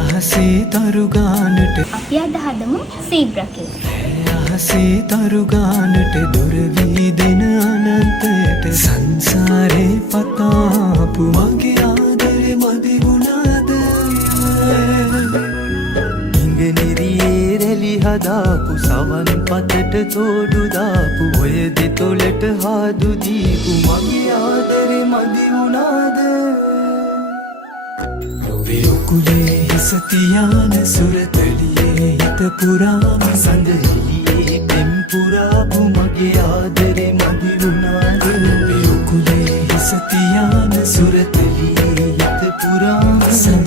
අහසේ තරු ගානට අපි අද හදමු සීබ්‍රා කේක්. අහසේ තරු ගානට දුර වී දෙන අනන්තයට සංසාරේ පතාපු මගේ ආදරේ මදි වුණාද ඉංගනිරියේ රැලි හදාපු සවන් පතට තෝඩු දාපු ඔය දෙතොලට හාදු දීපු මගේ ආදරේ මදි වුණාද කුලේ හිස තියාන සුරතලියේ හිත පුරාම සඳ එළියේ පෙම් පුරාපු මගේ ආදරේ මදි වුණාද කුලේ හිස තියාන සුරතලියේ හිත පුරාම සඳ